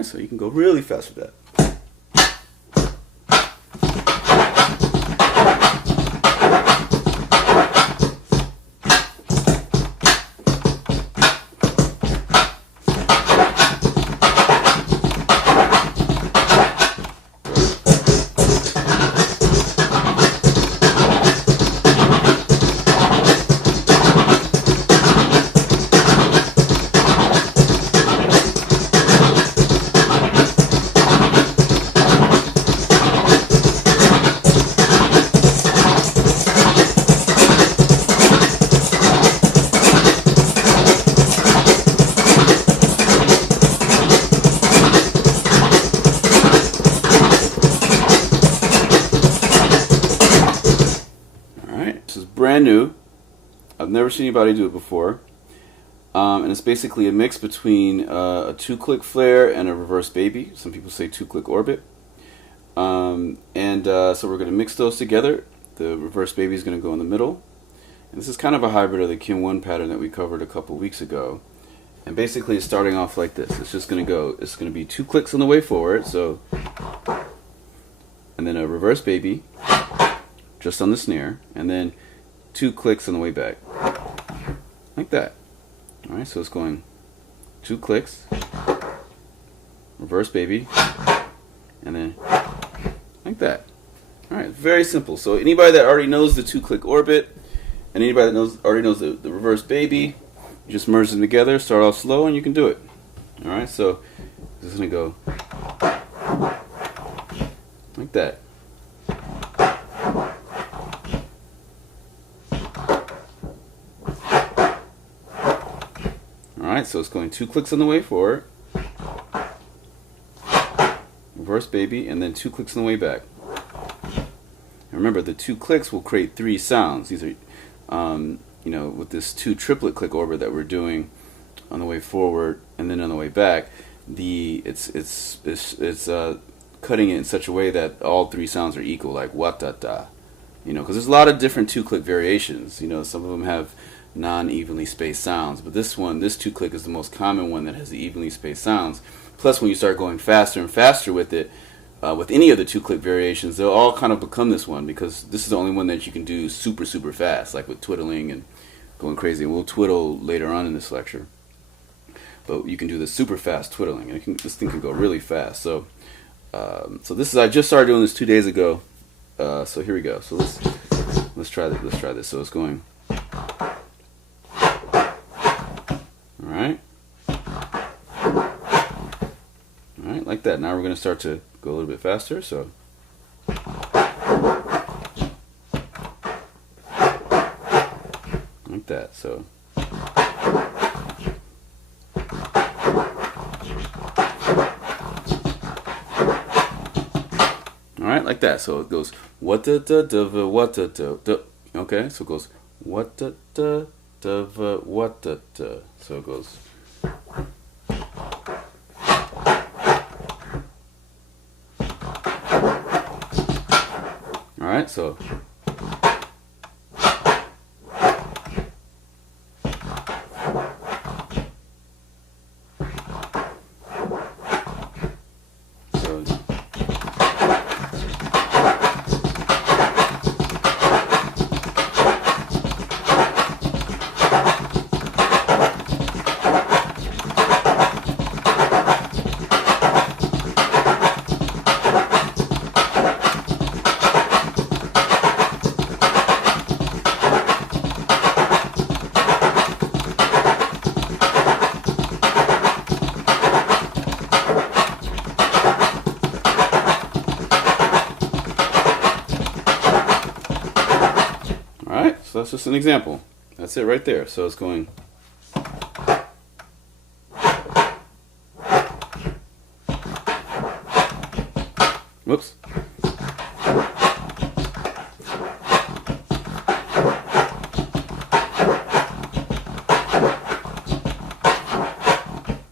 Alright, so you can go really fast with that. This is brand new. I've never seen anybody do it before. And it's basically a mix between a 2-click flare and a reverse baby. Some people say 2-click orbit. So we're going to mix those together. The reverse baby is going to go in the middle. And this is kind of a hybrid of the Kim 1 pattern that we covered a couple weeks ago. And basically it's starting off like this. It's just going to go, it's going to be 2 clicks on the way forward. So, and then a reverse baby just on the snare, and then 2 clicks on the way back, like that. Alright, so it's going 2 clicks, reverse baby, and then like that. Alright, very simple. So anybody that already knows the 2-click orbit, and anybody that already knows the reverse baby, you just merge them together, start off slow, and you can do it. Alright, so this is going to go like that. Alright, so it's going 2 clicks on the way forward, reverse baby, and then 2 clicks on the way back. And remember, the 2 clicks will create 3 sounds. These are, you know, with this 2 triplet click orbit that we're doing on the way forward and then on the way back, it's cutting it in such a way that all 3 sounds are equal, like wa-ta-ta. You know, because there's a lot of different 2-click variations. You know, some of them have non-evenly spaced sounds, but this 2-click is the most common one that has the evenly spaced sounds. Plus, when you start going faster and faster with it, with any of the 2-click variations, they'll all kind of become this one, because this is the only one that you can do super fast, like with twiddling and going crazy. We'll twiddle later on in this lecture, but you can do the super fast twiddling, and this thing can go really fast. So this is, I just started doing this 2 days ago. So here we go. So let's try this. Let's try this. So it's going. Alright, like that. Now we're going to start to go a little bit faster. So, like that. So, alright, like that. So it goes what da da da what da da da. Okay, so it goes what da da da what da da. So it goes. Alright, so So that's just an example. That's it right there. So it's going. Whoops.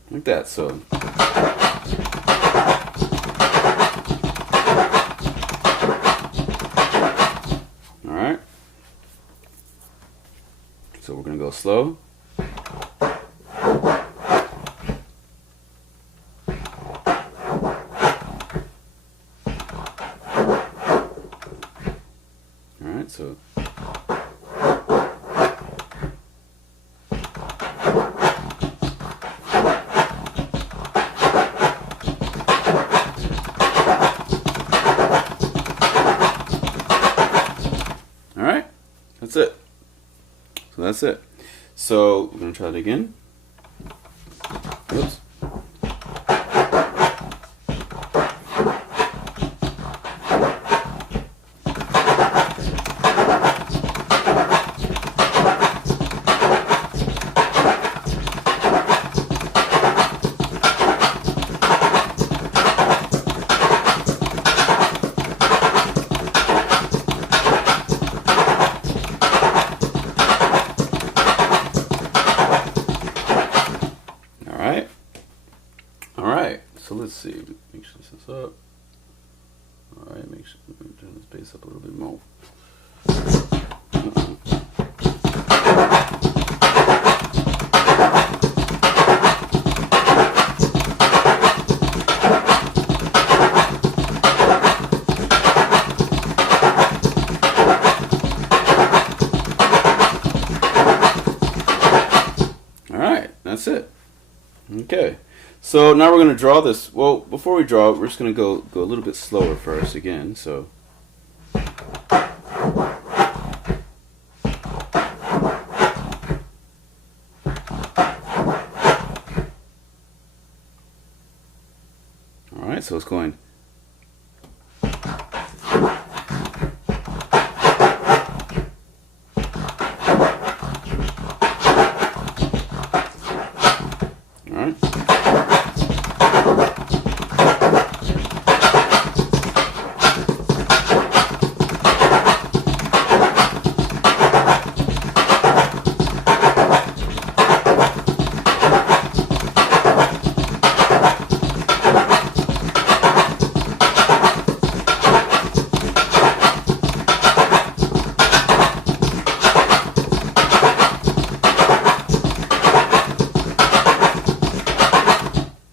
Like that. So. Alright. So we're going to go slow. right, so. All right, that's it. So that's it. So we're gonna try it again. Oops. Alright, so let's see. Make sure this is up. Alright, make sure turn this bass up a little bit more. Alright, that's it. Okay. So now we're going to draw this. Well, before we draw it, we're just going to go a little bit slower first again. So all right, so it's going. All right.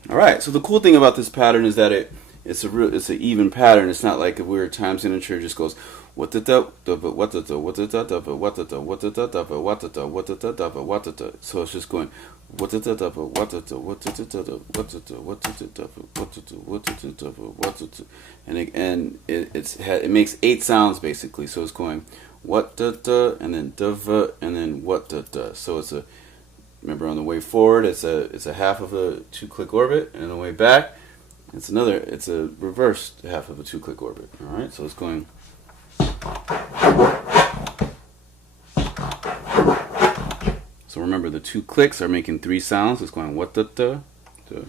Alright, so the cool thing about this pattern is that it's an even pattern. It's not like a weird time signature. It just goes what the what the what the what the what the what the what the what the what the. So it's just going what the what the what the what the what the what the and it makes 8 sounds basically. So it's going what the and then the and then what the. So it's a remember on the way forward it's a half of a 2-click orbit, and on the way back it's a reversed half of a 2-click orbit. All right, so it's going. So remember the 2 clicks are making 3 sounds. It's going what the. All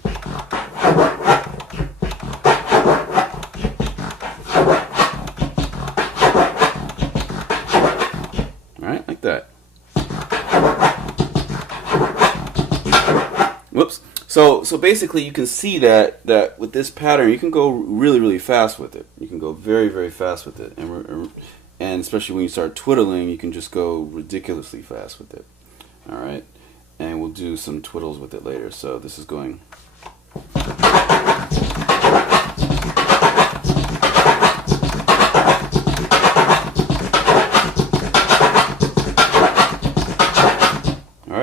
right, like that. Whoops. So basically you can see that with this pattern you can go really fast with it. You can go very fast with it, and especially when you start twiddling, you can just go ridiculously fast with it. All right, and we'll do some twiddles with it later. So this is going.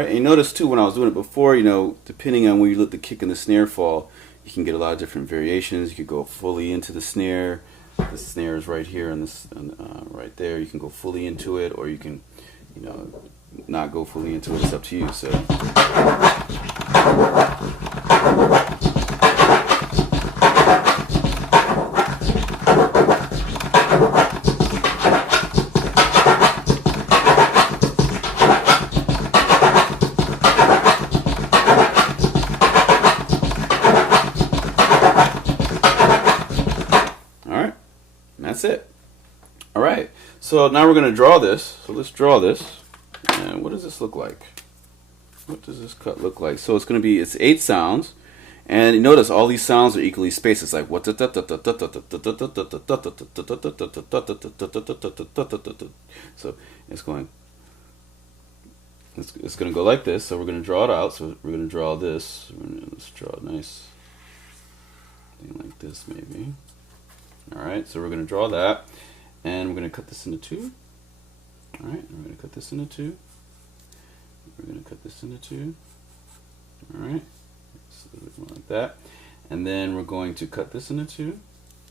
And you notice too when I was doing it before, you know, depending on where you let the kick and the snare fall, you can get a lot of different variations. You could go fully into the snare. The snare is right here and this right there. You can go fully into it, or you can, you know, not go fully into it. It's up to you. So. That's it. All right, so now we're going to draw this. So let's draw this. And what does this look like? What does this cut look like? So it's going to be, it's 8 sounds, and you notice all these sounds are equally spaced. It's like what. So it's going. It's going to go like this. So we're going to draw it out. So we're going to draw this. Let's draw a nice thing like this, maybe. Alright, so we're going to draw that, and we're going to cut this into 2. All right, we're going to cut this into two. We're going to cut this into two. All right, so a bit more like that. And then we're going to cut this into two.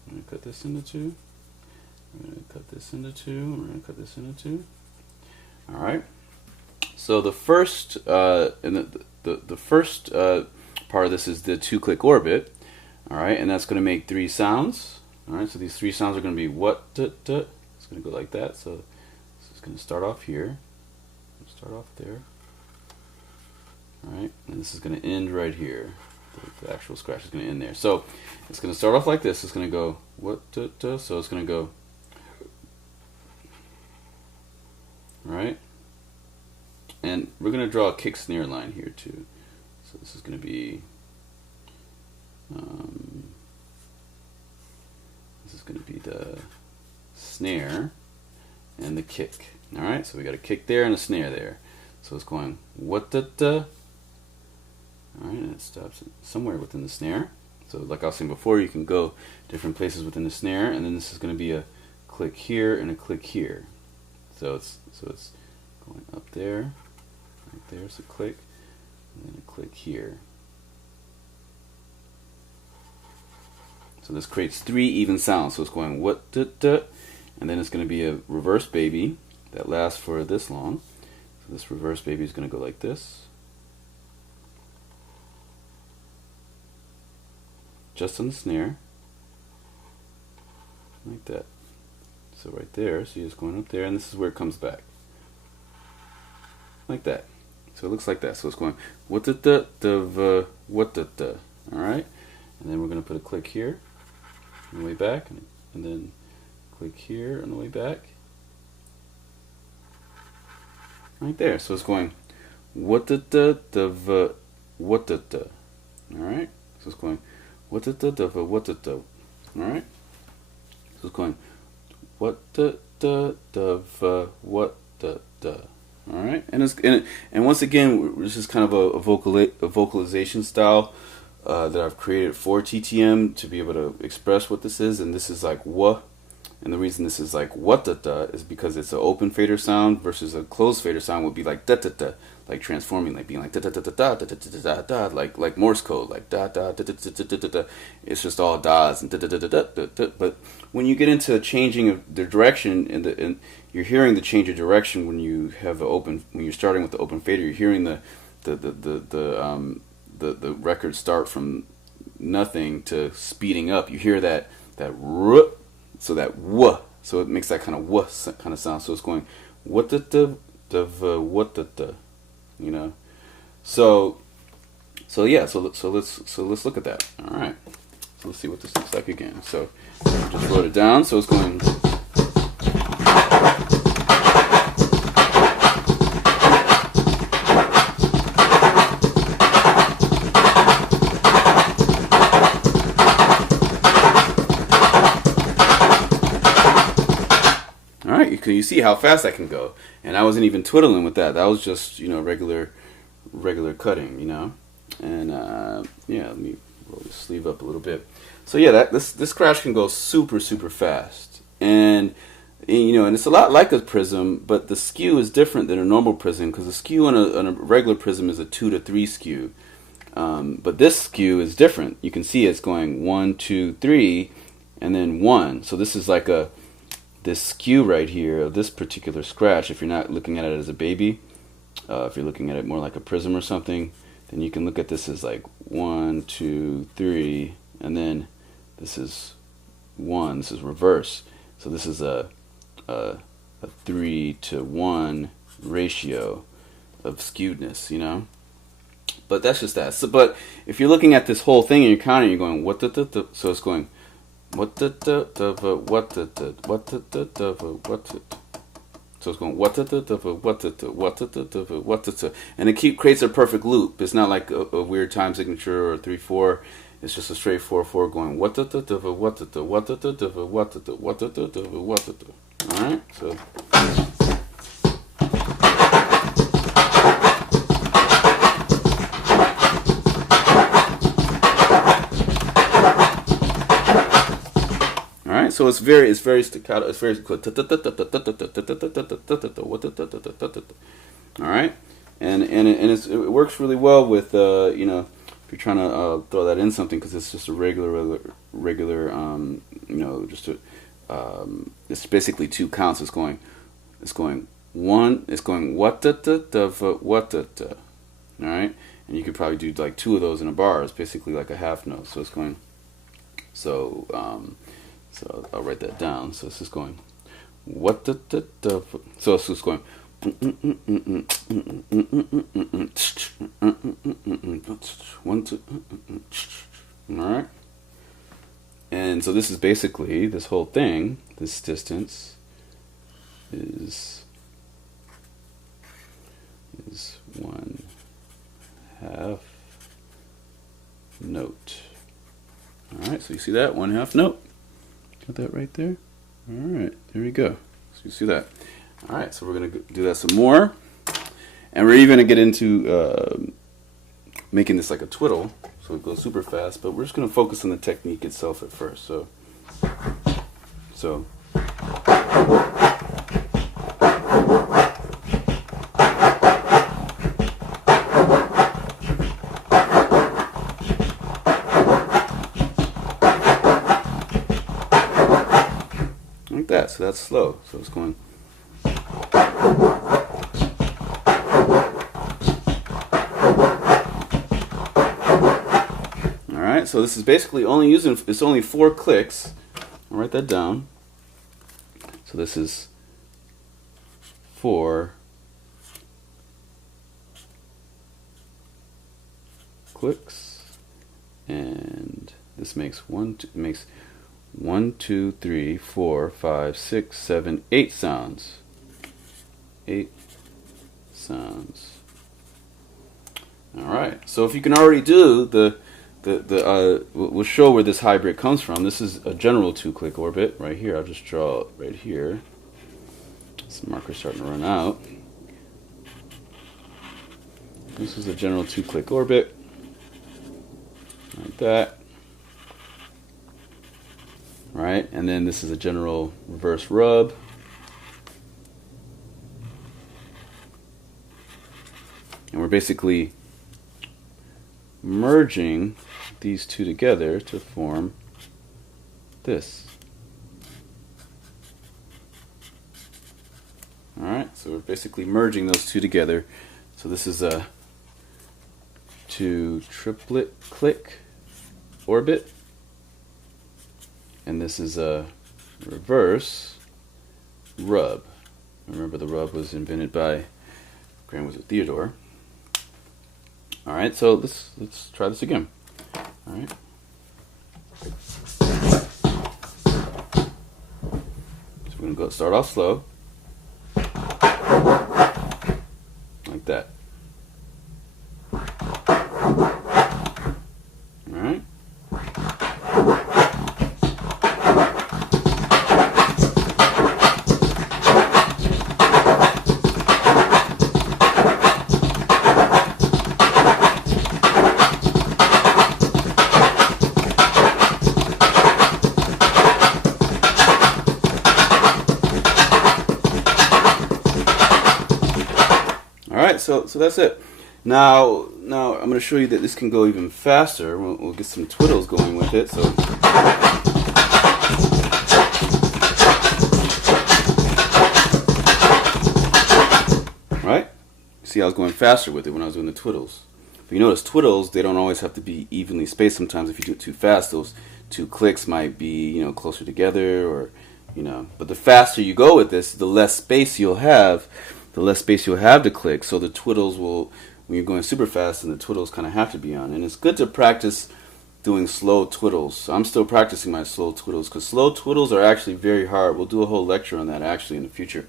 We're going to cut this into two. We're going to cut this into two. We're going to cut this into two. All right. So the first the first part of this is the 2-click orbit. All right, and that's going to make 3 sounds. All right, so these 3 sounds are going to be what, da, da. It's going to go like that. So this is going to start off here. Start off there. All right, and this is going to end right here. The actual scratch is going to end there. So it's going to start off like this. It's going to go what, da, da. So it's going to go. All right, and we're going to draw a kick snare line here too. So this is going to be. This is going to be the snare and the kick. All right, so we got a kick there and a snare there. So it's going what da da. All right, and it stops somewhere within the snare. So like I was saying before, you can go different places within the snare, and then this is going to be a click here and a click here. So it's going up there, right there's a click, and then a click here. So this creates 3 even sounds. So it's going what da da, and then it's going to be a reverse baby that lasts for this long. So this reverse baby is going to go like this, just on the snare, like that. So right there, so it's going up there, and this is where it comes back, like that. So it looks like that. So it's going what da da da what da da. All right, and then we're going to put a click here on the way back, and then click here on the way back, right there. So it's going what da da da what da da. All right, so it's going what da da da what da da. All right, so it's going what da da da what da da. All right, and once again, this is kind of a vocalization style that I've created for TTM to be able to express what this is. And this is like wha, and the reason this is like what da da is because it's an open fader sound versus a closed fader sound would be like da da da, like transforming, like being like da da da da da da da da da, like Morse code, like da da da da da da da. It's just all das and da da da da da da. But when you get into changing of the direction and you're hearing the change of direction when you have an open, when you're starting with the open fader, you're hearing the record start from nothing to speeding up. You hear that ruh, so that wah, so it makes that kind of wah kind of sound. So it's going what da what da, you know. So yeah, so let's look at that. All right, so let's see what this looks like again. So just wrote it down. So it's going. You see how fast that can go, and I wasn't even twiddling with that. That was just, you know, regular cutting, you know. And yeah, let me roll the sleeve up a little bit. So yeah, this scratch can go super fast, and you know, and it's a lot like a prism, but the skew is different than a normal prism because the skew on a regular prism is a 2 to 3 skew, but this skew is different. You can see it's going 1 2 3, and then 1. So this is like this skew right here of this particular scratch. If you're not looking at it as a baby, if you're looking at it more like a prism or something, then you can look at this as like 1 2 3, and then this is 1. This is reverse. So this is a 3 to 1 ratio of skewedness, you know. But that's just that. So, but if you're looking at this whole thing and you're counting, you're going what the, so it's going what the what the what the what the. So it's going what the, and it creates a perfect loop. It's not like a weird time signature or 3/4. It's just a straight 4/4 going what the what the what the what the what the what the. All right, so. So it's very staccato. It's very all right, and it works really well with you know, if you're trying to throw that in something, because it's just a regular you know, just a it's basically 2 counts. It's going one. It's going what da da da what da da. All right, and you could probably do like 2 of those in a bar. It's basically like a half note. So it's going. So so I'll write that down. So this is going what da da da. So it's just going. One, two. All right. And so this is basically, this whole thing, this distance is 1/2 note. All right, so you see that 1/2 note. Got that right there. All right, there we go. So you see that. All right, so we're gonna do that some more, and we're even gonna get into making this like a twiddle, so it goes super fast. But we're just gonna focus on the technique itself at first. So like that. So that's slow. So it's going. Alright, so this is basically only using, it's only 4 clicks. I'll write that down. So this is 4 clicks, and this makes 1, 2, 3, 4, 5, 6, 7, 8 sounds. 8 sounds. All right. So if you can already do we'll show where this hybrid comes from. This is a general 2-click orbit right here. I'll just draw it right here. This marker's starting to run out. This is a general 2-click orbit, like that. Right, and then this is a general reverse rub. And we're basically merging these 2 together to form this. Alright, so we're basically merging those 2 together. So this is a 2 triplet click orbit. And this is a reverse rub. Remember, the rub was invented by Grand Wizard Theodore. All right, so let's try this again. All right. So we're gonna start off slow, like that. All right. So that's it. Now I'm going to show you that this can go even faster. We'll get some twiddles going with it. So right? See, I was going faster with it when I was doing the twiddles. But you notice twiddles, they don't always have to be evenly spaced. Sometimes if you do it too fast, those 2 clicks might be, you know, closer together, or, you know. But the faster you go with this, the less space you'll have. The less space you'll have to click, so the twiddles will, when you're going super fast, and the twiddles kind of have to be on. And it's good to practice doing slow twiddles. So I'm still practicing my slow twiddles, because slow twiddles are actually very hard. We'll do a whole lecture on that actually in the future,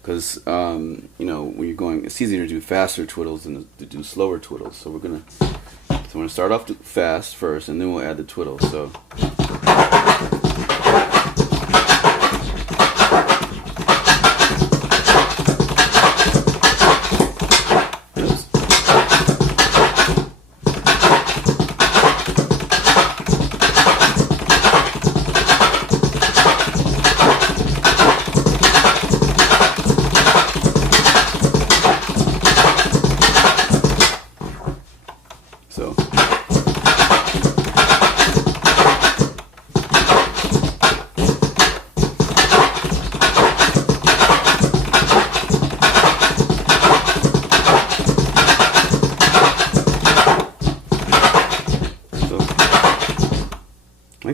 because you know, when you're going, it's easier to do faster twiddles than to do slower twiddles. So we're gonna start off fast first, and then we'll add the twiddles. So.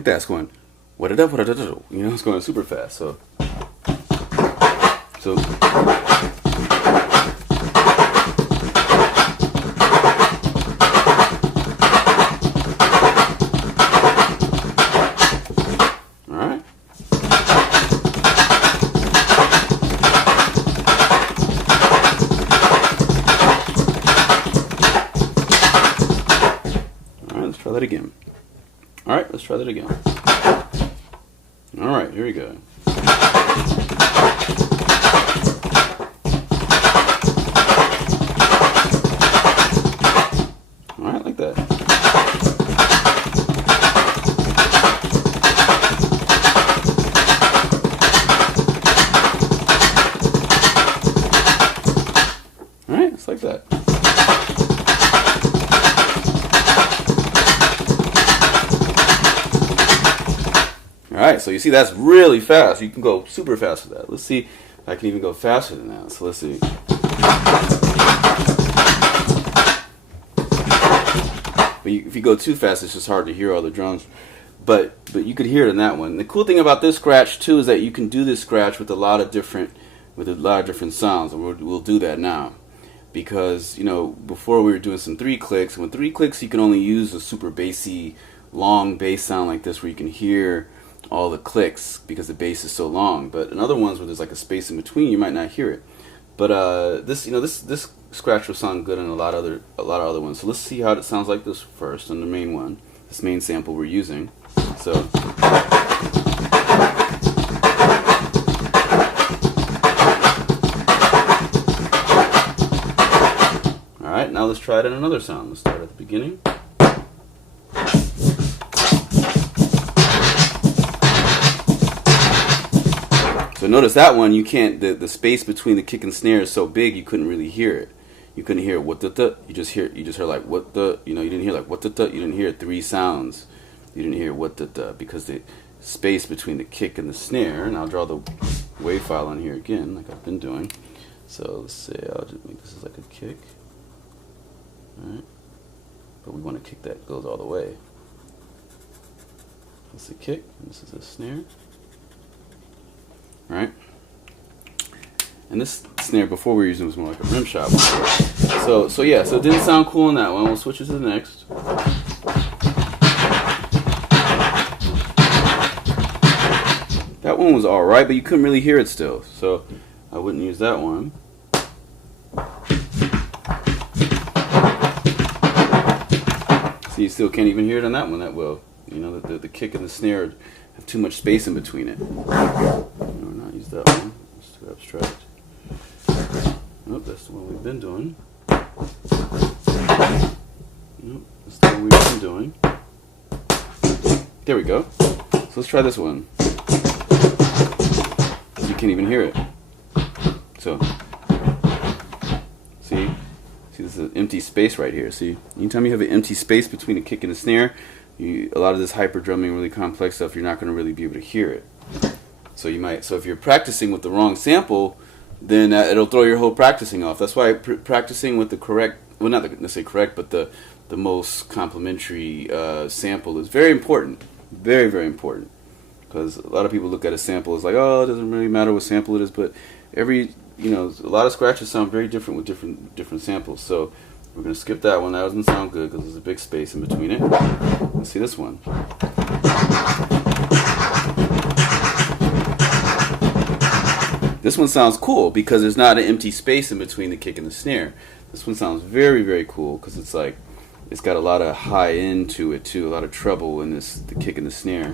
like that. It's going, you know, it's going super fast. So. Try that again. All right, let's try that again. All right, here we go. All right, like that. All right, it's like that. Alright, so you see that's really fast. You can go super fast with that. Let's see if I can even go faster than that. So let's see. But if you go too fast, it's just hard to hear all the drums. But you could hear it in that one. The cool thing about this scratch too is that you can do this scratch with a lot of different sounds, and we'll do that now. Because, you know, before we were doing some 3 clicks, and with 3 clicks you can only use a super bassy, long bass sound like this where you can hear all the clicks because the bass is so long. But in other ones where there's like a space in between, you might not hear it. But this scratch will sound good in a lot of other ones. So let's see how it sounds like this first on the main one, this main sample we're using. So all right, now let's try it in another sound. Let's start at the beginning. So notice that one, you can't, the space between the kick and snare is so big you couldn't really hear it. You couldn't hear what the, you just heard like what the, you know, you didn't hear like what the, you didn't hear 3 sounds. You didn't hear what the, because the space between the kick and the snare, and I'll draw the wave file on here again like I've been doing. So let's say I'll just make this is like a kick. Alright. But we want a kick that goes all the way. That's a kick, and this is a snare. Right? And this snare before we were using was more like a rim shot. So yeah, so it didn't sound cool on that one. We'll switch it to the next. That one was alright, but you couldn't really hear it still. So I wouldn't use that one. So you still can't even hear it on that one that well. You know, the kick and the snare have too much space in between it. No, not use that one. It's too abstract. Nope, that's the one we've been doing. Nope, that's the one we've been doing. There we go. So let's try this one. You can't even hear it. So, see this is an empty space right here. See, anytime you have an empty space between a kick and a snare, a lot of this hyper drumming, really complex stuff, you're not going to really be able to hear it. So if you're practicing with the wrong sample, then it'll throw your whole practicing off. That's why practicing with the correct, well, not necessarily correct, but the most complementary sample is very important. Very, very important. Because a lot of people look at a sample as like, oh, it doesn't really matter what sample it is, but a lot of scratches sound very different with different samples. So we're going to skip that one. That doesn't sound good because there's a big space in between it. Let's see this one. This one sounds cool because there's not an empty space in between the kick and the snare. This one sounds very, very cool because it's like, it's got a lot of high end to it too, a lot of treble in the kick and the snare.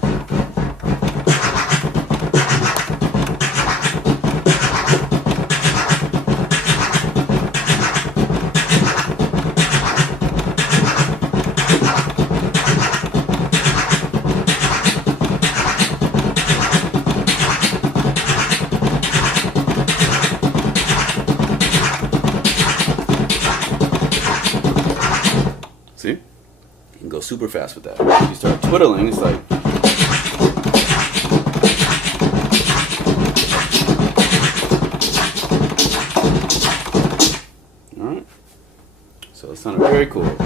See? You can go super fast with that. If you start twiddling, it's like... Alright. So it sounded very cool.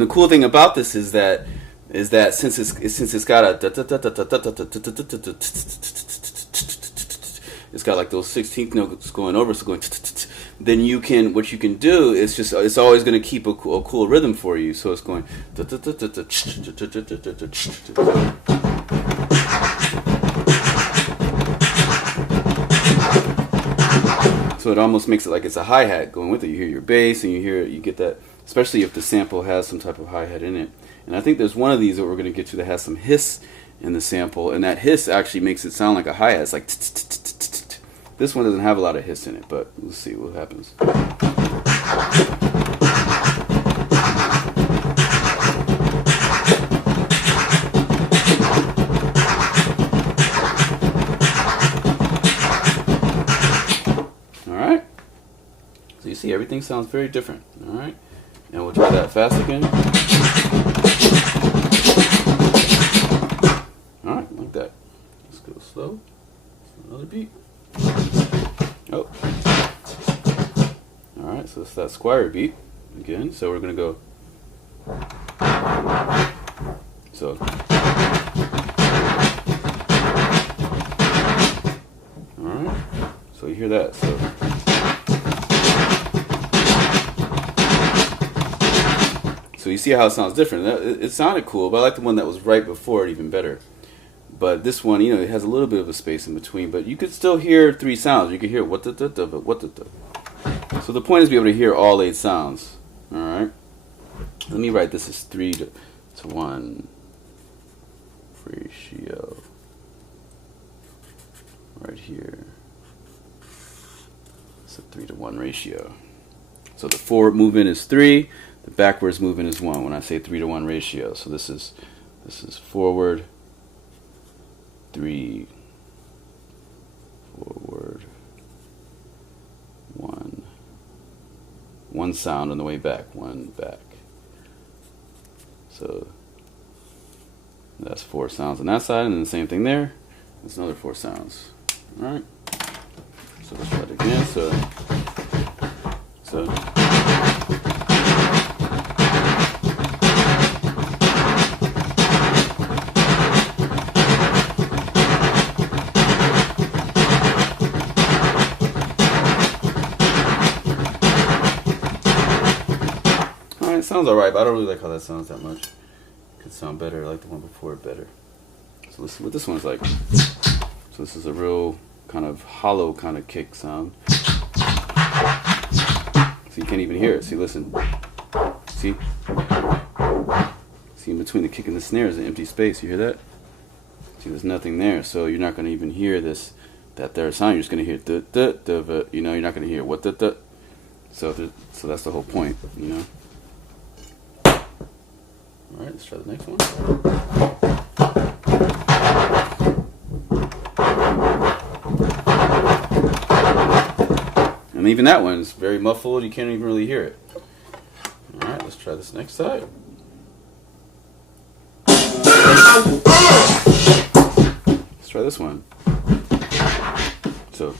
And the cool thing about this is that since it's got a it's got like those 16th notes going over, so going, then what you can do is just, it's always going to keep a cool rhythm for you. So it's going, so it almost makes it like it's a hi-hat going with it. You hear your bass and you get that, especially if the sample has some type of hi-hat in it. And I think there's one of these that we're going to get to that has some hiss in the sample, and that hiss actually makes it sound like a hi-hat. It's like this one doesn't have a lot of hiss in it, but we'll see what happens. Alright. So you see everything sounds very different. Alright. And we'll try that fast again. Alright, like that. Let's go slow. Another beat. Oh. Alright, so it's that Squire beat again. So we're going to go. So. Alright. So you hear that. So you see how it sounds different. It sounded cool, but I like the one that was right before it even better. But this one, you know, it has a little bit of a space in between, but you could still hear 3 sounds. You could hear what the but what the. So the point is to be able to hear all 8 sounds. All right. Let me write this as 3 to 1 ratio. Right here. It's a 3 to 1 ratio. So the forward movement is 3. The backwards movement is 1 when I say 3 to 1 ratio. So this is forward 3, forward 1, 1 sound on the way back, 1 back. So that's 4 sounds on that side, and then the same thing there. That's another 4 sounds. All right. So let's try it again. So. Sounds alright, but I don't really like how that sounds that much. Could sound better. I like the one before it better. So let's see what this one's like. So this is a real kind of hollow kind of kick sound. So you can't even hear it. See, listen. See? See, in between the kick and the snare is an empty space. You hear that? See, there's nothing there. So you're not going to even hear that third sound. You're just going to hear you know, you're not going to hear what So that's the whole point, you know. Alright, let's try the next one. And even that one's very muffled, you can't even really hear it. Alright, let's try this next side. Let's try this one. So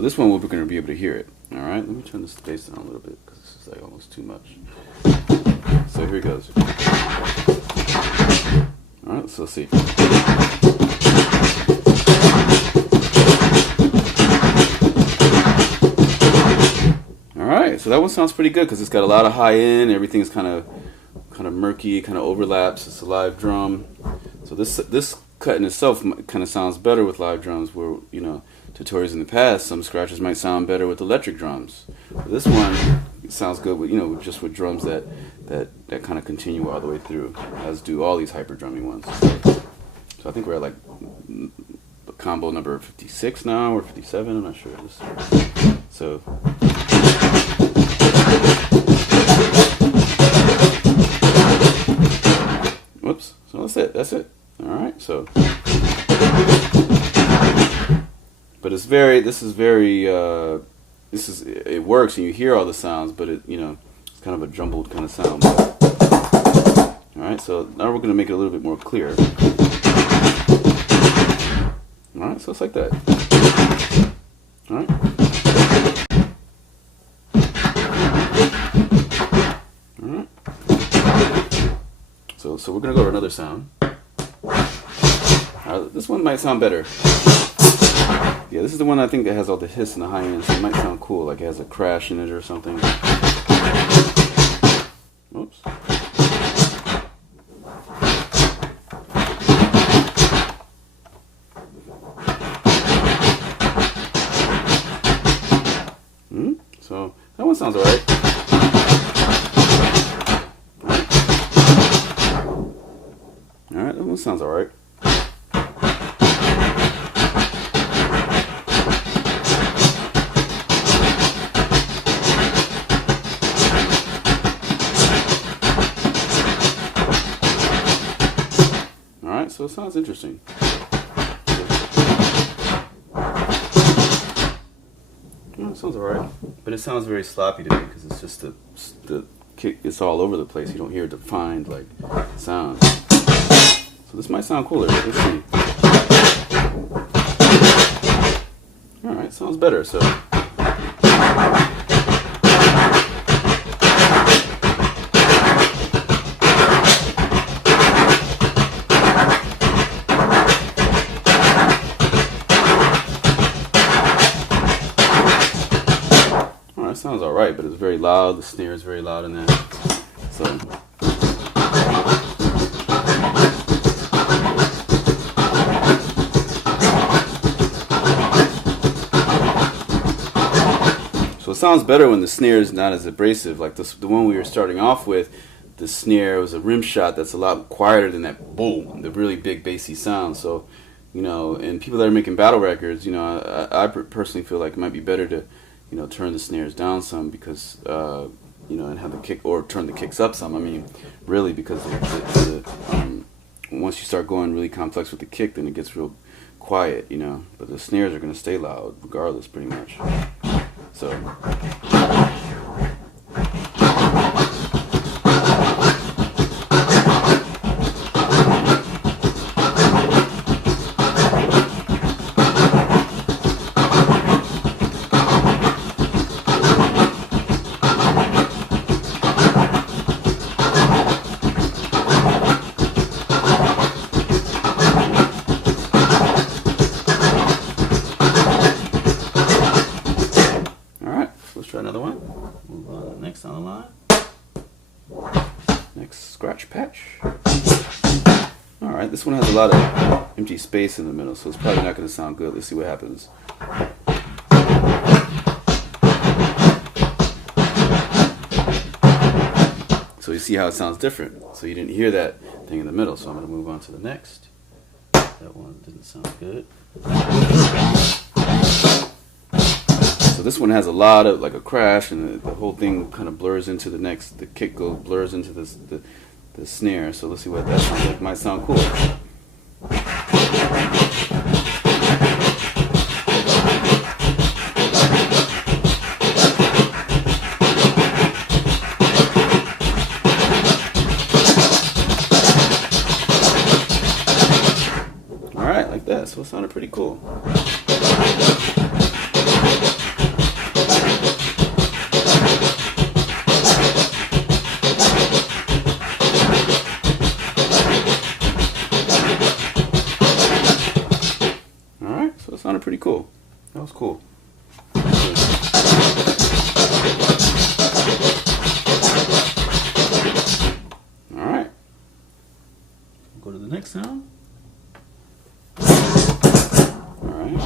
this one we're going to be able to hear it. Alright, let me turn this bass down a little bit because this is like almost too much. So here it goes. Alright, so let's see. Alright, so that one sounds pretty good because it's got a lot of high end, everything's kind of murky, kind of overlaps. It's a live drum. So this cut in itself kind of sounds better with live drums, where, you know, tutorials in the past, some scratches might sound better with electric drums. But this one sounds good with, you know, just with drums that kind of continue all the way through, as do all these hyper drumming ones. So I think we're at like combo number 56 now, or 57, I'm not sure. So whoops. So that's it. Alright, so but it works and you hear all the sounds, but it's kind of a jumbled kind of sound. Alright, so now we're going to make it a little bit more clear. Alright, so it's like that. Alright. gonna go over another sound. This one might sound better. Yeah, this is the one I think that has all the hiss and the high end, so it might sound cool, like it has a crash in it or something. Oops. So that one sounds alright. Alright, that one sounds alright. Alright, so it sounds interesting. It sounds alright, but it sounds very sloppy to me because it's just the kick. It's all over the place. You don't hear defined like sound. So this might sound cooler. Let's see. All right, sounds better. So. Sounds alright, but it's very loud. The snare is very loud in that. So it sounds better when the snare is not as abrasive. Like the one we were starting off with, the snare was a rim shot that's a lot quieter than that boom, the really big bassy sound. So, you know, and people that are making battle records, you know, I personally feel like it might be better to, you know, turn the snares down some because, you know, and have the kick, or turn the kicks up some. I mean, really, because once you start going really complex with the kick, then it gets real quiet, you know. But the snares are going to stay loud regardless, pretty much. So. Another one. Move on to the next on the line. Next scratch patch. Alright, this one has a lot of empty space in the middle, so it's probably not going to sound good. Let's see what happens. So you see how it sounds different. So you didn't hear that thing in the middle, so I'm going to move on to the next. That one didn't sound good. So this one has a lot of, like, a crash, and the whole thing kind of blurs into the next. The kick blurs into the snare. So let's see what that sounds like. Might sound cool. All right, like that. So it sounded pretty cool. So it sounded pretty cool. That was cool. Alright. Go to the next sound. Alright.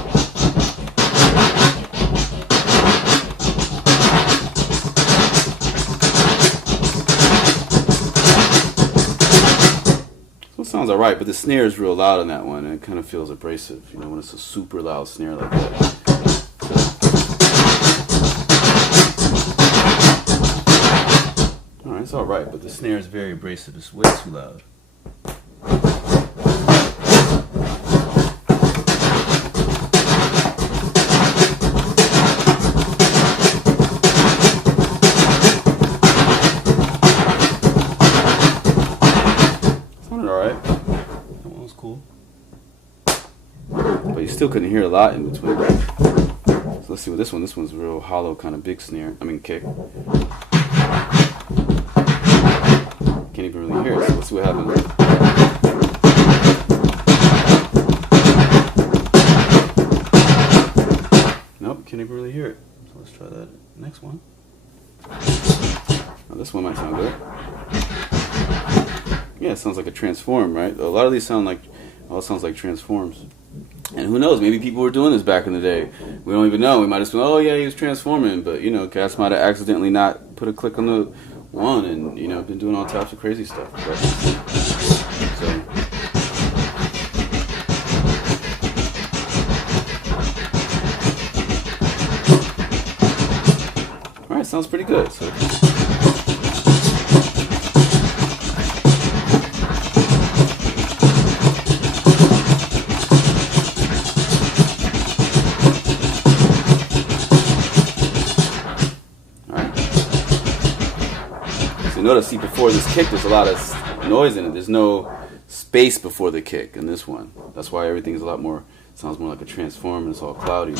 Sounds alright, but the snare is real loud on that one, and it kind of feels abrasive, you know, when it's a super loud snare like that. Alright, it's alright, but the snare is very abrasive. It's way too loud. Cool, but you still couldn't hear a lot in between. So let's see what this one. This one's a real hollow kind of big snare. I mean kick. Can't even really hear it. So let's see what happens. can't even really hear it. So let's try that next one. Now this one might sound good. Yeah, it sounds like a transform, right? A lot of these sound like, all sounds like transforms. And who knows, maybe people were doing this back in the day. We don't even know. We might have been, oh yeah, he was transforming, but you know, cats might have accidentally not put a click on the one, and you know, been doing all types of crazy stuff. But, so. All right, sounds pretty good. So. Notice, see, before this kick, there's a lot of noise in it. There's no space before the kick in this one. That's why everything is a lot more, sounds more like a transform, and it's all cloudy.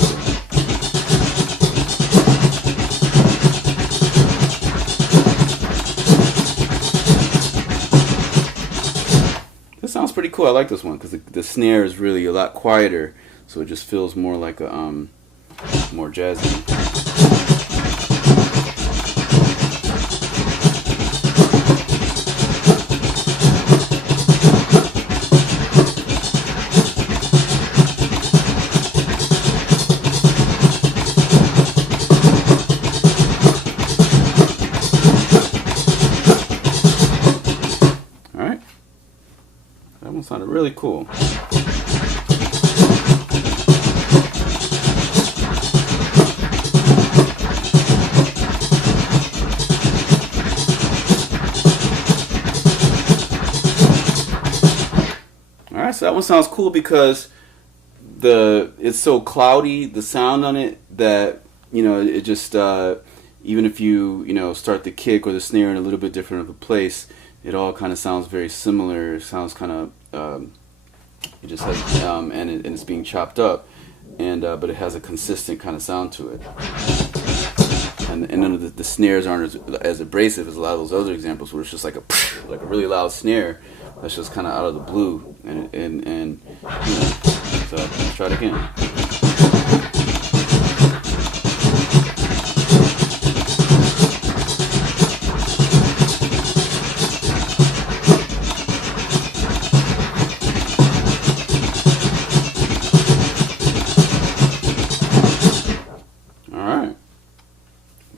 This sounds pretty cool. I like this one because the snare is really a lot quieter, so it just feels more like a more jazzy. That one sounded really cool. Alright, so that one sounds cool because it's so cloudy, the sound on it, that, you know, it just, even if you start the kick or the snare in a little bit different of a place, it all kind of sounds very similar. It sounds kind of, it just has, and it's being chopped up, and but it has a consistent kind of sound to it. And none of the snares aren't as abrasive as a lot of those other examples, where it's just like a really loud snare that's just kind of out of the blue. And you know, so let's try it again.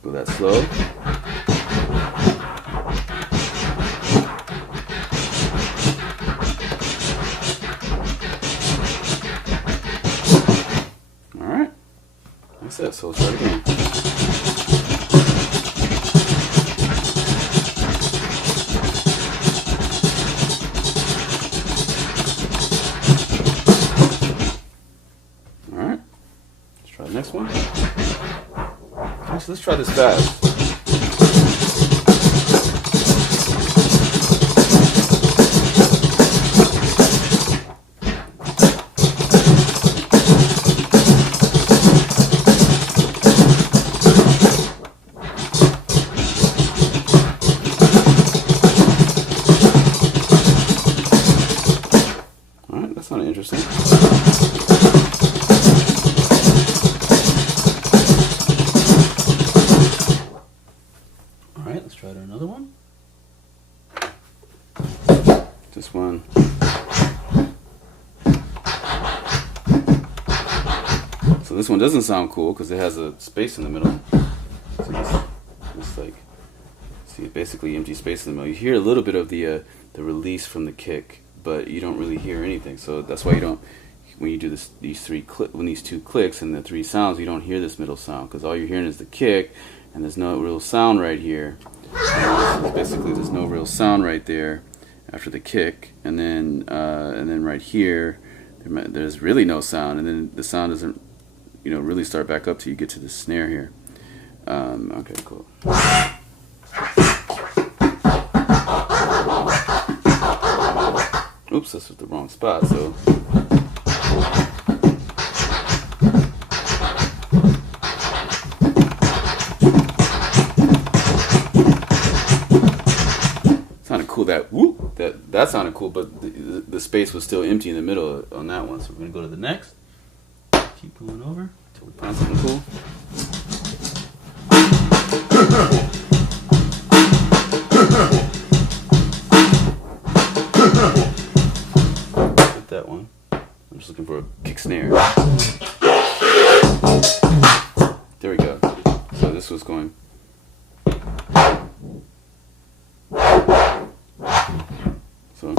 Go that slow. Alright. That's it, so let's try it again. Alright. Let's try the next one. So let's try this fast. Alright, that sounded interesting. Alright, let's try another one. This one. So this one doesn't sound cool because it has a space in the middle. So it's like, see, basically empty space in the middle. You hear a little bit of the release from the kick, but you don't really hear anything. So that's why you don't, when you do these two clicks and the three sounds, you don't hear this middle sound, because all you're hearing is the kick, and there's no real sound right here. So basically, there's no real sound right there after the kick, and then right here, there's really no sound, and then the sound doesn't, really start back up till you get to the snare here. Okay, cool. Oops, this was the wrong spot. So. Sounded cool. That sounded cool, but the space was still empty in the middle on that one. So we're gonna go to the next. Keep going over until we find something cool. Hit that one. I'm just looking for a kick snare. There we go. So this was going. So.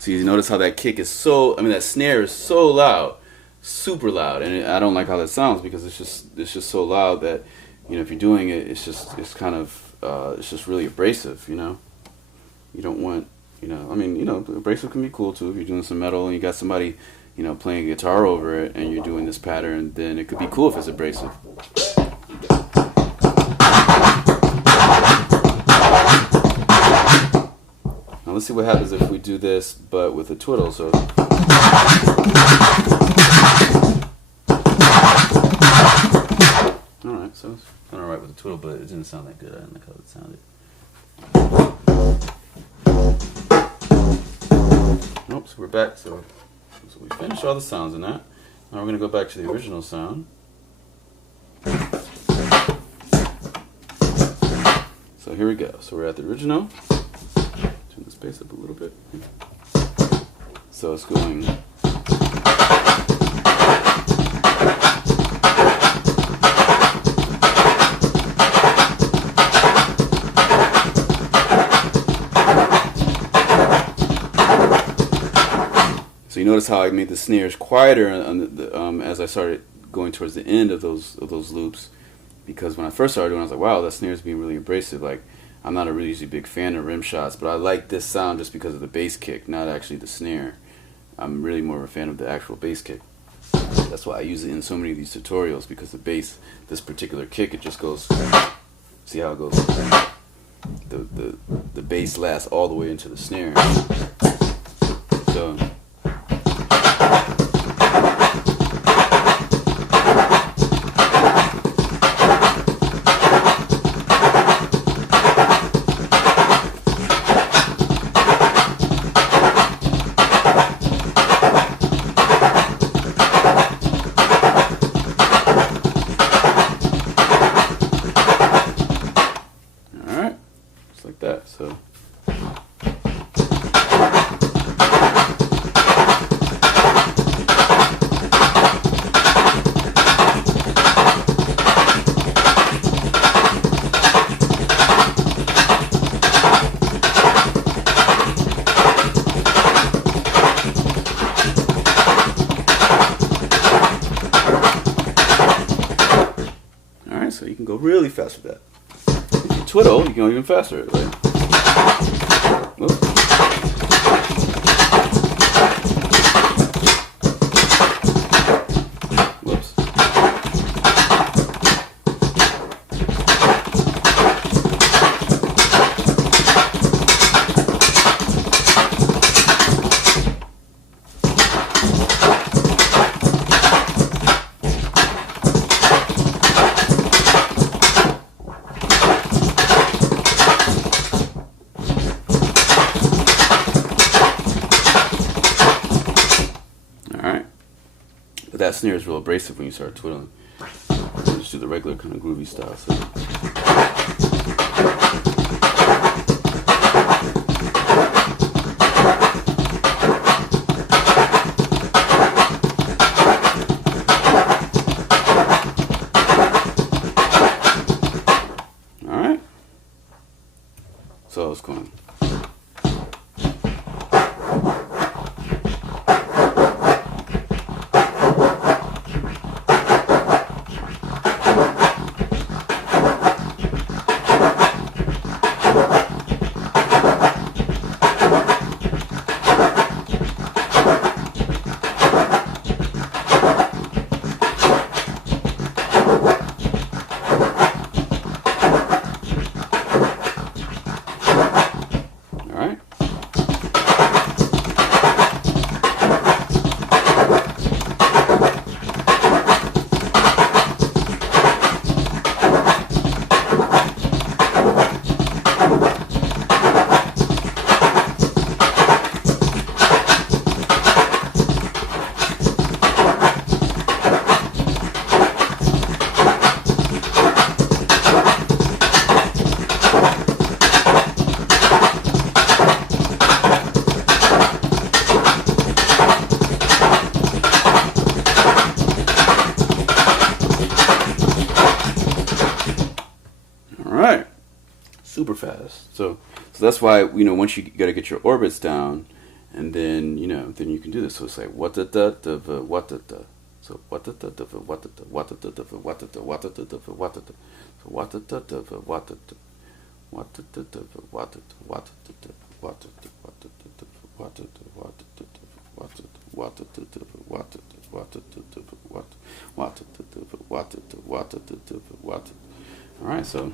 So you notice how that kick is so, I mean that snare is so loud, super loud, and I don't like how that sounds because it's just so loud that, you know, if you're doing it, it's kind of it's just really abrasive, you know. You don't want, you know, I mean, you know, abrasive can be cool too if you're doing some metal and you got somebody, you know, playing a guitar over it and you're doing this pattern, then it could be cool if it's abrasive. Now let's see what happens if we do this, but with a twiddle. So, all right, so it's kind of alright with the twiddle, but it didn't sound that good. I didn't like how it sounded. Nope. So we're back. So we finished all the sounds in that. Now we're gonna go back to the original sound. So here we go. So we're at the original. Turn the space up a little bit. So it's going. So you notice how I made the snares quieter as I started going towards the end of those loops, because when I first started doing it, I was like, wow, that snare's being really abrasive. Like, I'm not a really usually big fan of rim shots, but I like this sound just because of the bass kick, not actually the snare. I'm really more of a fan of the actual bass kick. That's why I use it in so many of these tutorials, because the bass, this particular kick, it just goes, see how it goes? The bass lasts all the way into the snare. So. Like that, so alright, so you can go really fast with that. If you twiddle, you can go even faster. Like, whoops. Whoops. But that snare is real abrasive when you start twiddling. Just do the regular kind of groovy style. So. All right. So it's going. super fast. So that's why, you know, once you got to get your orbits down, and then, you know, then you can do this. So it's like what da da da what da da. So what da da da what da da what da da what da da what da da what da da. So what da da da what da da what da da what da what da what da what da what da what da what da what da what da what da what what. All right, so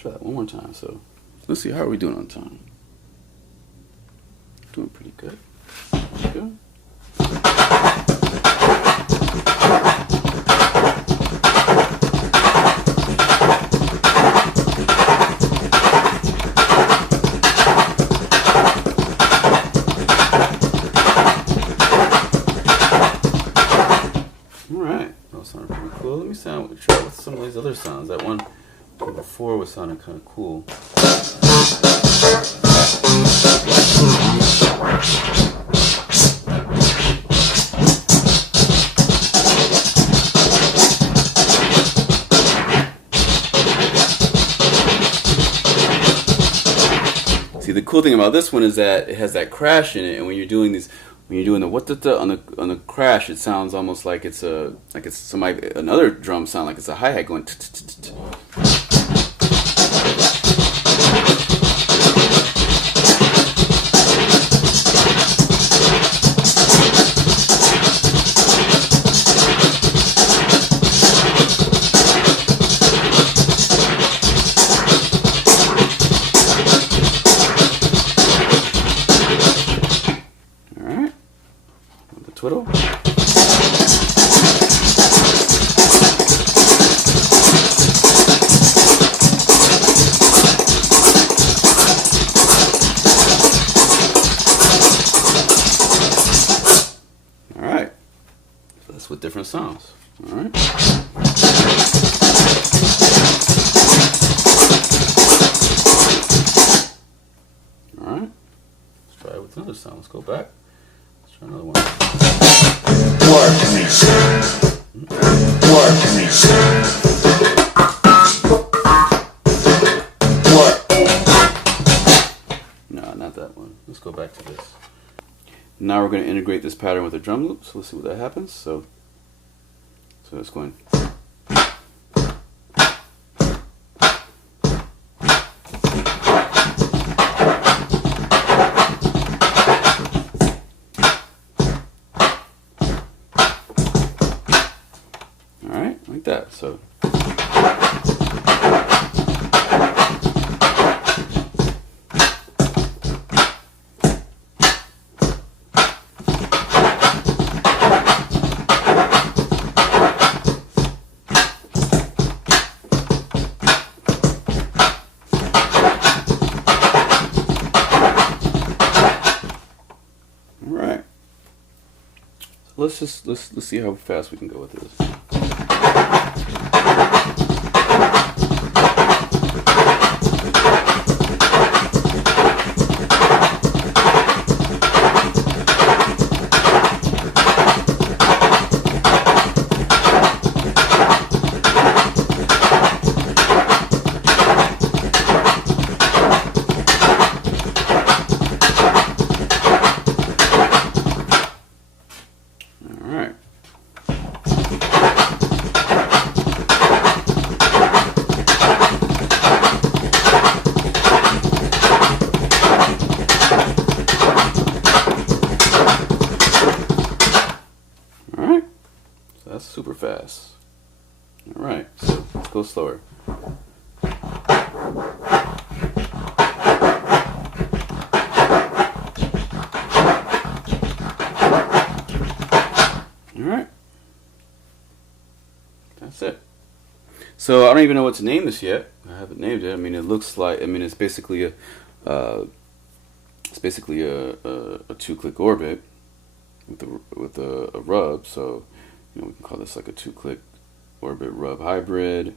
try that one more time. So let's see, how are we doing on time? Doing pretty good. Pretty good. All right, that sounded pretty cool. Let me try with some of these other sounds. That one before was sounding kind of cool. See, the cool thing about this one is that it has that crash in it, and when you're doing these, when you're doing the what da on the crash, it sounds almost like it's another drum sound, like it's a hi-hat going. Twiddle. Alright, so that's with different sounds. Alright. Alright, let's try it with another sound. Let's go back. Let's try another one. Work music. Work music. Work. No, not that one. Let's go back to this. Now we're going to integrate this pattern with a drum loop. So let's see what that happens. So it's going. Like that. So all right. So let's see how fast we can go with this. That's super fast. All right, so let's go slower. All right, So I don't even know what to name this yet. I haven't named it. I mean, it looks like, I mean, it's basically a two-click orbit with a rub. So, you know, we can call this like a two-click orbit rub hybrid.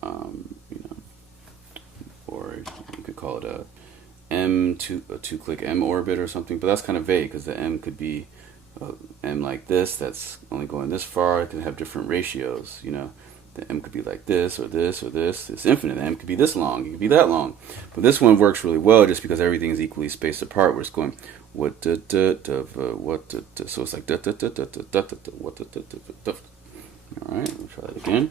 You know, or you could call it a two-click M orbit or something. But that's kind of vague because the M could be M like this. That's only going this far. It can have different ratios. You know, the M could be like this or this or this. It's infinite. The M could be this long. It could be that long. But this one works really well just because everything is equally spaced apart. Where it's going what da da da what da da. So it's like da da da da da da da what da da da da. All right, we'll try that again.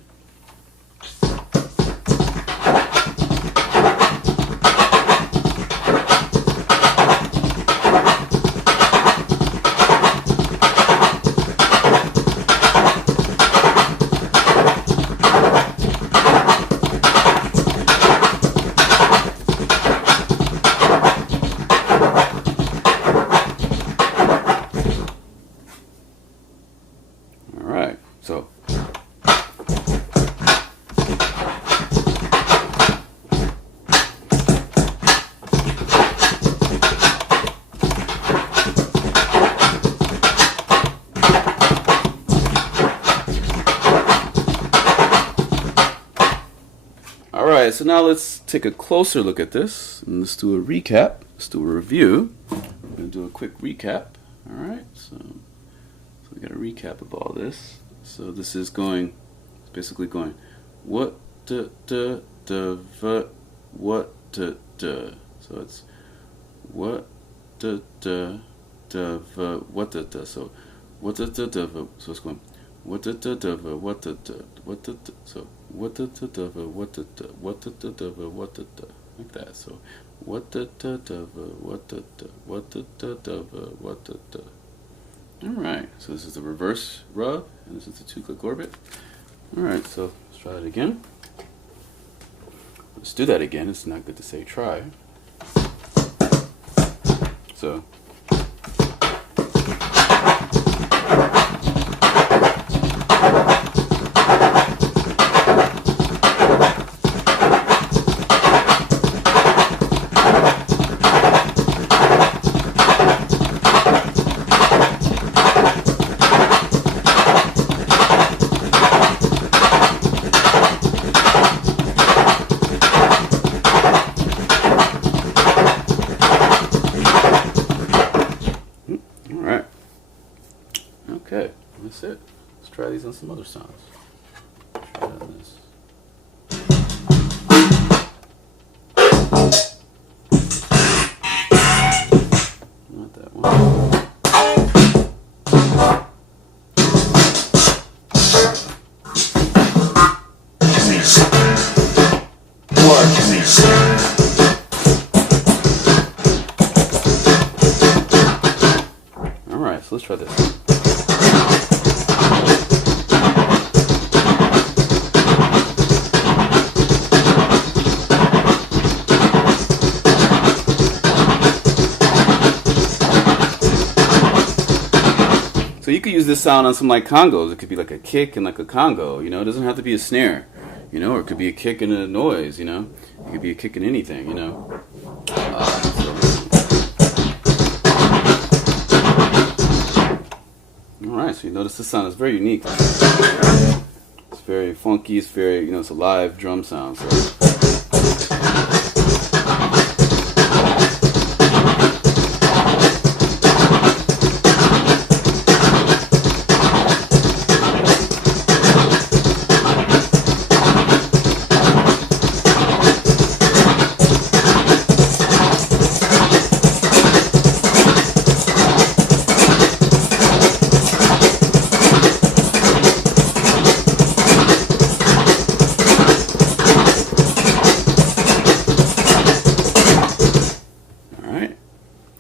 So Alright, so now let's take a closer look at this and let's do a recap. Let's do a review. We're going to do a quick recap. Alright, so we got a recap of all this. So this is going, it's basically going, what da da da va, what da da. So it's what da da da va, what da da. So what da da da va. So it's going what da da da va, what da da, what da da. So what da da da va, what da da, what da da da va, what da da. Like that. So what da da da va, what da da, what da da da va, what da da. Alright, so this is the reverse rub, and this is the two-click orbit. Alright, so let's try it again. Let's do that again. It's not good to say try. So okay, that's it. Let's try these on some other sounds. Try on this. Not that one. Alright, so let's try this. So you could use this sound on some like congos. It could be like a kick and like a congo, you know. It doesn't have to be a snare, you know, or it could be a kick and a noise, you know. It could be a kick and anything, you know. Alright, so you notice this sound is very unique. It's very funky, it's very, you know, it's a live drum sound. So.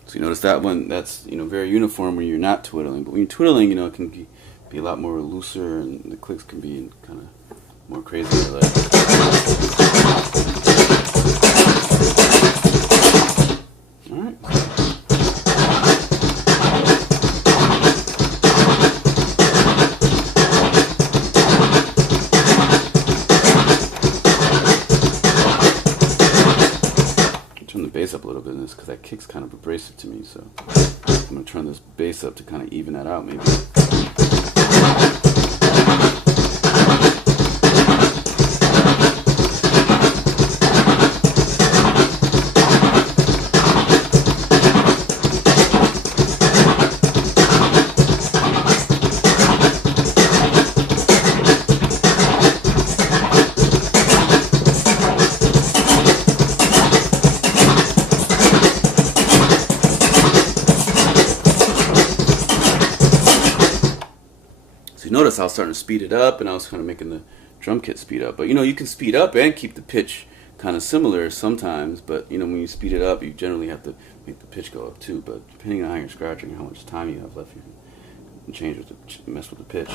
So you notice that one, that's, you know, very uniform when you're not twiddling. But when you're twiddling, you know, it can be a lot more looser, and the clicks can be kind of more crazy. Like. All right. the bass up a little bit in this because that kick's kind of abrasive to me. So I'm going to turn this bass up to kind of even that out maybe. Notice I was starting to speed it up, and I was kind of making the drum kit speed up. But you know, you can speed up and keep the pitch kind of similar sometimes. But you know, when you speed it up, you generally have to make the pitch go up too. But depending on how you're scratching, how much time you have left, you can change with the mess with the pitch.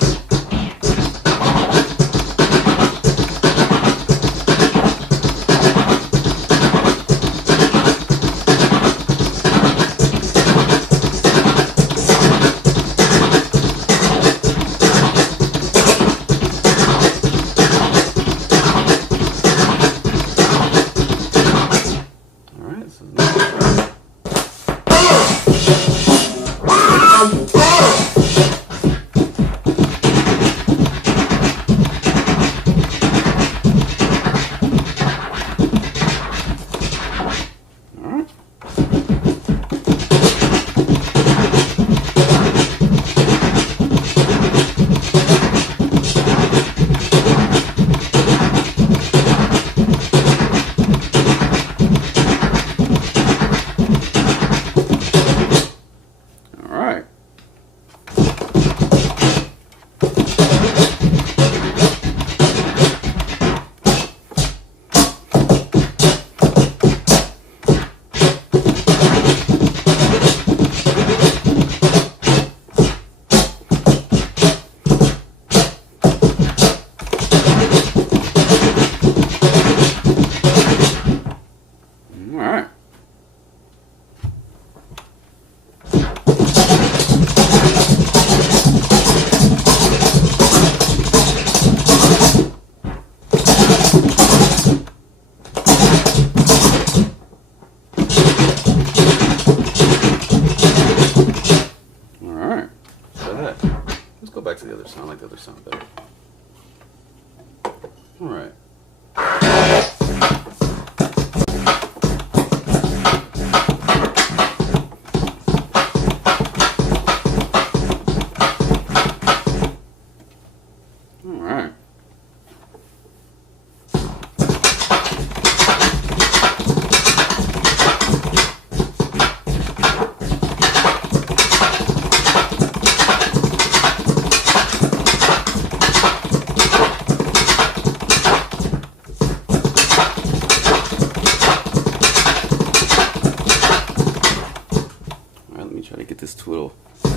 Back to the other sound. I like the other sound better. All right. All right. Try to get this twiddle. It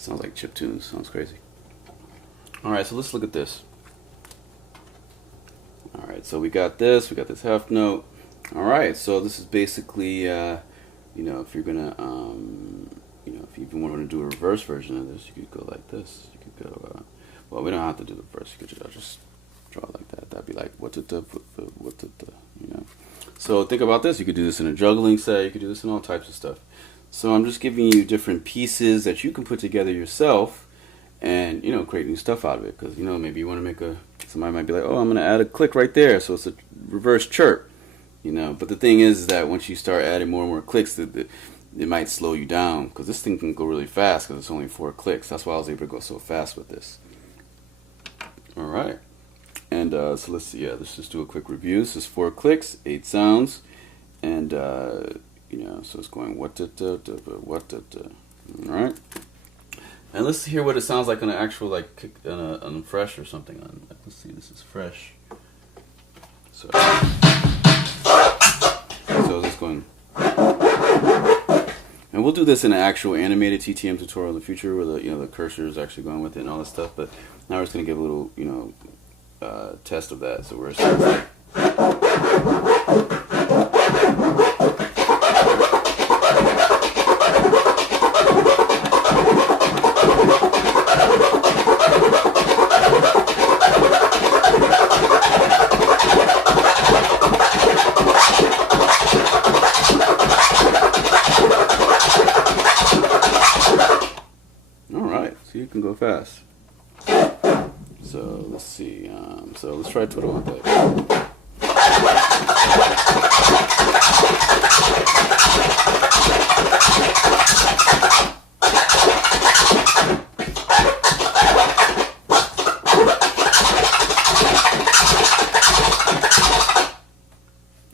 sounds like chiptunes. Sounds crazy. All right, so let's look at this. All right, so we got this half note. All right, so this is basically, you know, if you're gonna, you know, if you even want to do a reverse version of this, you could go like this. You could go, well, we don't have to do the reverse. You could just draw it like that. That'd be like what the, you know. So think about this. You could do this in a juggling set. You could do this in all types of stuff. So I'm just giving you different pieces that you can put together yourself, and you know, create new stuff out of it. Because you know, maybe you want to make a. Somebody might be like, oh, I'm gonna add a click right there, so it's a reverse chirp. You know, but the thing is that once you start adding more and more clicks, it might slow you down because this thing can go really fast because it's only 4 clicks. That's why I was able to go so fast with this. All right, and so let's see. Yeah, let's just do a quick review. This is 4 clicks, 8 sounds, and you know, so it's going what. All right, and let's hear what it sounds like on an actual like kick, on a fresh or something. Let's see. This is fresh. So this going, and we'll do this in an actual animated TTM tutorial in the future, where the the cursor is actually going with it and all this stuff. But now we're just gonna give a little test of that. So we're So you can go fast. So let's see. So let's try twiddle with that.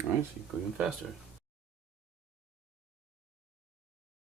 All right, so you go even faster.